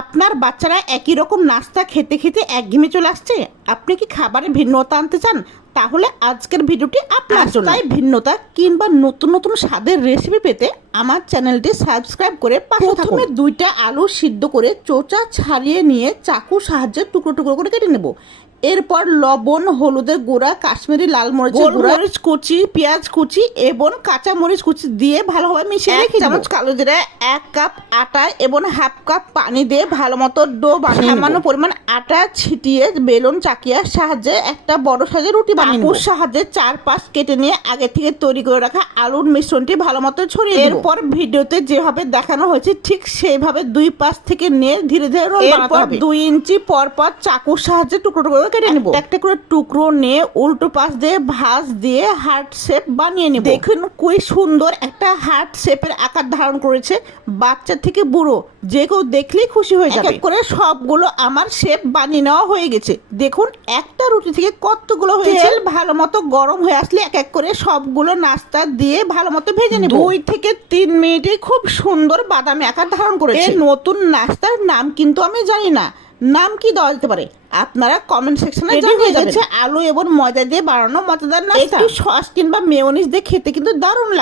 আপনার বাচ্চারা একই রকম নাস্তা খেতে খেতে একঘেয়েমি চলে আসছে। আপনি কি খাবারে ভিন্নতা আনতে চান? তাহলে আজকের ভিডিওটি আপনার জন্য। তাই ভিন্নতা কিংবা নতুন নতুন স্বাদের রেসিপি পেতে আমার চ্যানেলটি সাবস্ক্রাইব করে পাশে থাকুন। প্রথমে 2টা আলু সিদ্ধ করে চোচা ছাড়িয়ে নিয়ে চাকুর সাহায্যে টুকরো টুকরো করে কেটে নেব। এরপর লবণ, হলুদের গুঁড়া, কাশ্মীরি লাল মরিচের গুঁড়া, মরিচ কুচি, পেঁয়াজ কুচি এবং কাঁচা মরিচ কুচি দিয়ে ভালোভাবে মিশিয়ে রেখে 1 চামচ কালো জিরা, 1 কাপ আটা এবং 1/2 কাপ পানি দিয়ে ভালো মতো ডো বানিয়ে সামান্য পরিমাণ আটা ছিটিয়ে বেলুন চাকিয়ার সাহায্যে একটা বড় সাইজের রুটি বানিয়ে নেব। সাহায্যে 4 পাশ কেটে নিয়ে আগে থেকে তৈরি করে রাখা আলুর মিশ্রণটি ভালো মতো ছড়িয়ে দেব। এরপর ভিডিওতে যেভাবে দেখানো হয়েছে ঠিক সেইভাবে 2 পাশ থেকে নিয়ে ধীরে ধীরে রোল বানাতে হবে। 2 ইঞ্চি পর পর চাকুর সাহায্যে টুকরো টুকরো কেটে নেব। একটা করে টুকরো নিয়ে উল্টো পাশ দিয়ে ভাঁজ দিয়ে হার্ট শেপ বানিয়ে নেব। দেখুন কি সুন্দর একটা হার্ট শেপের আকার ধারণ করেছে। বাচ্চা থেকে বুড়ো যে কেউ দেখলেই খুশি হয়ে যাবে। এক করে সবগুলো আমার শেপ বানিয়ে নেওয়া হয়ে গেছে। দেখুন একটা রুটি থেকে কতগুলো হয়েছে। তেল ভালো মতো গরম হয়ে আসলে এক এক করে সবগুলো নাস্তা দিয়ে ভালো মতো ভেজে নেব। 2 থেকে 3 মিনিটে খুব সুন্দর বাদামি আকার ধারণ করেছে। এই নতুন নাস্তার নাম কিন্তু আমি জানি না, নাম কি দেওয়া যেতে পারে আপনারা কমেন্ট সেকশনে জানিয়ে যাবেন। আলু এবং ময়দা দিয়ে বানানো মজাদার নাস্তা। একটু সস কিংবা মেয়োনিজ দিয়ে খেতে কিন্তু দারুণ লাগে।